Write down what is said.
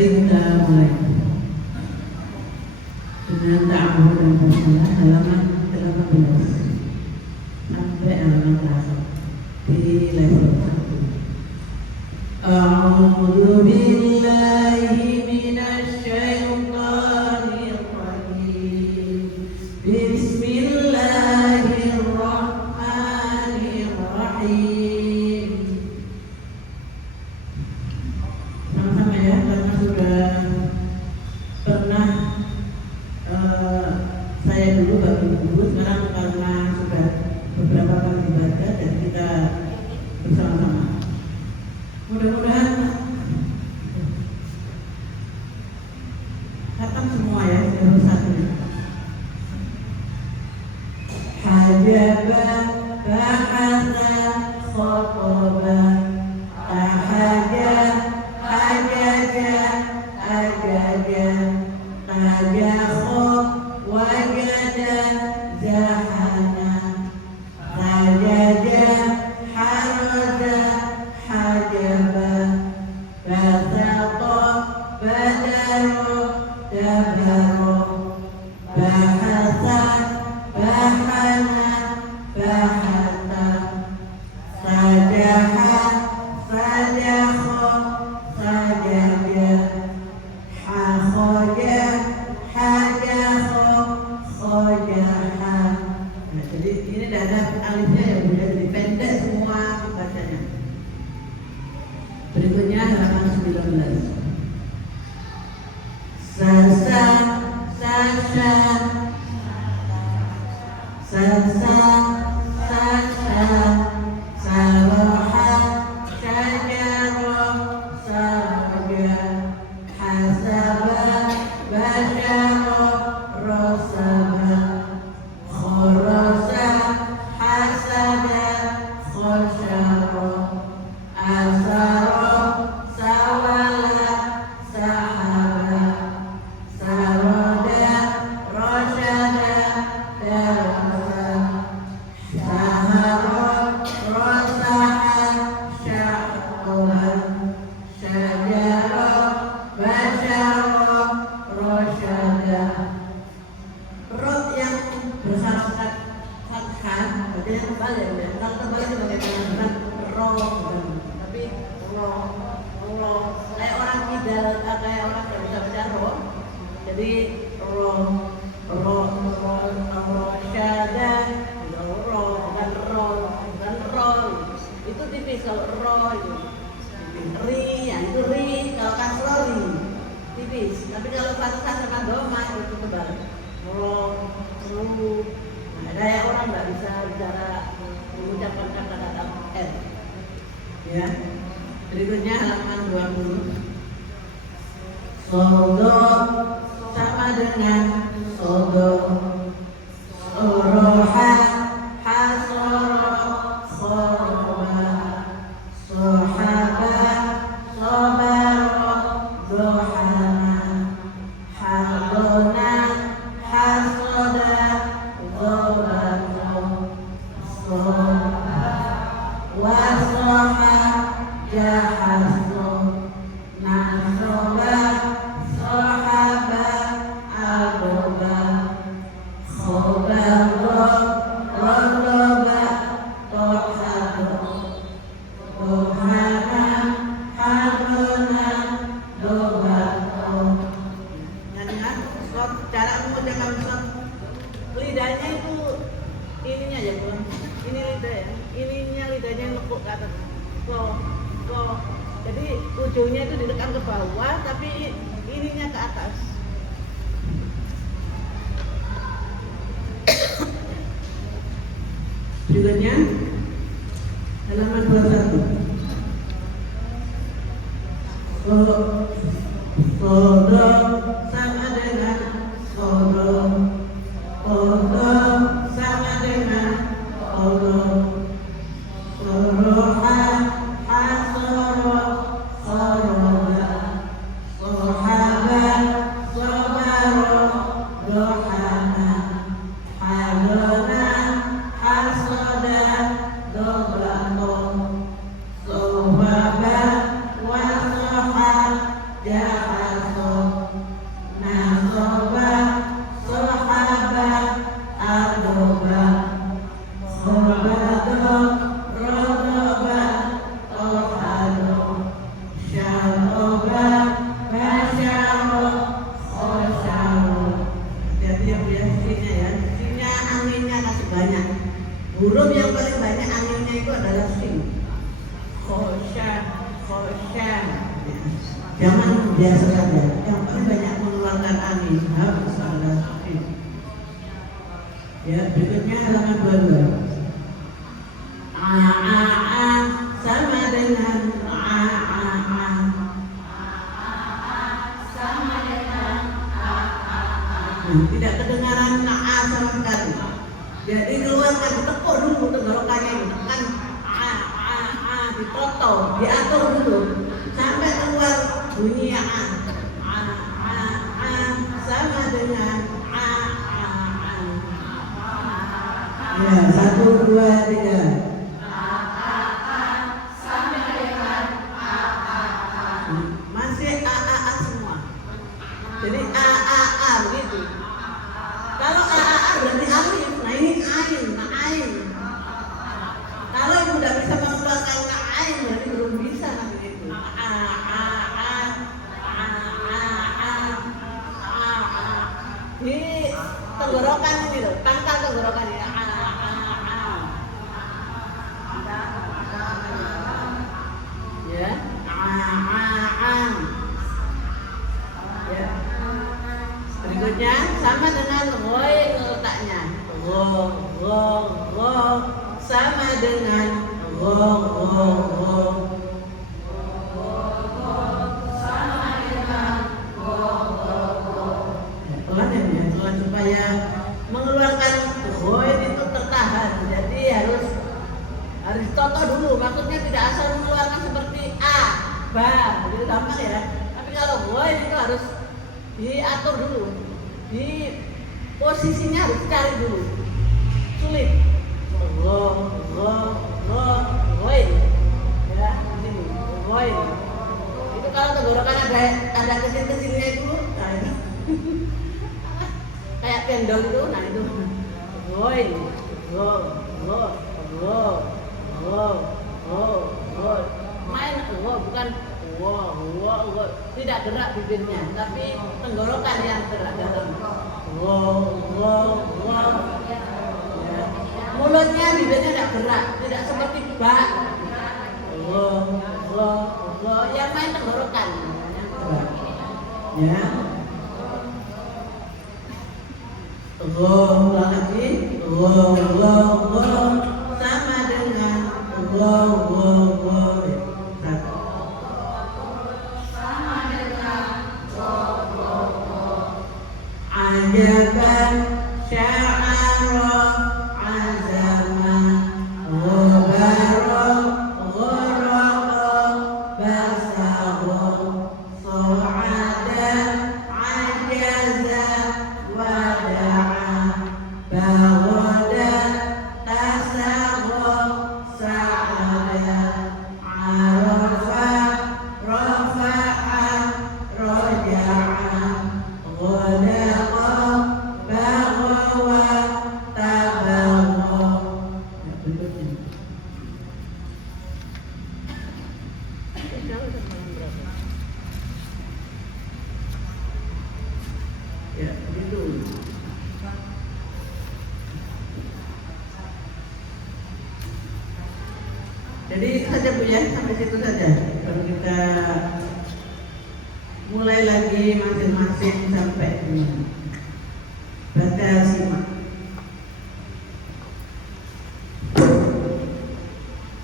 Mari kita mulai dengan ta'awud dan basmalah halaman 18 sampai halaman terakhir di level 1. A'udzu billahi minasy syaithanir rajim. Bismillahirrahmanirrahim. Sama-sama ya, karena sudah pernah saya dulu baru dulu, sekarang karena sudah beberapa kali dibaca dan kita bersama-sama. Mudah-mudahan khatam semua ya, yang satu. Hajaba bahasa khotoba tahaja hajaja ajaja tajakho wajada zahana hajaja haraja hajaba basato badaro dabaro bahasa bahana bahata sajaha sajakho sajaja hakhoja hajakho khojaha. Nah, jadi ini ada alifnya ya Bunda, jadi pendek semua bacanya. Berikutnya halaman 19. Sasa sasa sasa sasa saroha sajaro saroja hasaba basharo rosaba khorosa hasada khosyaro asaro sawala sahaba saroda rosyada darasa saharo rosaha syahkohan syajaro basyaro rosyada. Rot yang bersyarat fathah, berarti yang kebalik ya. Kalau kebalik itu bagaimana? Bukan ro, tapi ro. Kayak orang kidal, kayak orang yang bisa baca ro. Jadi ro, syada, bukan ro. Itu tipis kalau ro itu. Ri, ya itu ri. Kalau kasro ri, tipis. Tapi kalau fathah sama doma itu tebal. Ru. Nah, ada orang nggak bisa bicara mengucapkan kata-kata R. Ya. Berikutnya halaman 20. Sodo sama dengan sodo. Soroha hasoro khoroba sohaba sobaro dohana hadona hasoda gobato soha wasoha jahaso nasoba sohaba agoba khobaro rodoba tohado dohana hadona dobato. Nah, cara mengucapkan shot lidahnya itu ininya ya Bu. Ini lidah ya. Ininya lidahnya nekuk ke atas. So. Jadi ujungnya itu ditekan ke bawah tapi ininya ke atas. Berikutnya halaman 21. Sodo sama dengan sodo. Sodo sama dengan sodo. Soroha hasoro khoroba sohaba sobaro dohana hadona hasoda dobato sohaba wasoha jahal Huruf yang paling banyak anginnya itu adalah sin. Khosya. Jangan biasa saja. Yang paling banyak mengeluarkan angin harus adalah sin. Ya, berikutnya halaman 22. Sama dengan tidak kedengaran sama sekali. Jadi keluarkan, ditekuk dulu tenggorokannya, tekan ditoto, diatur dulu sampai keluar bunyi sama dengan ya, 1, 2, 3. Masih semua. Jadi begitu. Kalau berarti alif, nah ini ain. Kalau ibu tidak bisa mengeluarkan ain, berarti belum bisa nanti itu. Di tenggorokan ini loh, pangkal tenggorokan ini. Ya, ya. Berikutnya sama dengan goi letaknya. Go sama dengan go sama dengan pelan supaya mengeluarkan goi itu tertahan. Jadi harus toto dulu. Maksudnya tidak asal mengeluarkan seperti ba, jadi gampang ya. Tapi kalau goi itu harus diatur dulu, di posisinya harus cari dulu, sulit. Woi, ya ini, woi. Itu kalau tenggorokan ada kecil-kecilnya itu, nah itu kayak pendol itu, nah itu, woi, main, bukan. Tidak gerak bibirnya, tapi tenggorokan yang gerak dalam. Ya. Mulutnya, bibirnya tidak gerak, tidak seperti bak. Yang main tenggorokan. Ya. Lagi. Sama dengan ajaban sya'ara azama ghabara gharaqa basahu sa'ada ajaza wada'a baghada tasagha sa'ada arafa rafa'a raja'a ghadaqa baghawa tabagha. Ya, begitu. Jadi itu saja Bu ya, sampai situ saja. Kalau kita mulai lagi masing-masing sampai baca simak.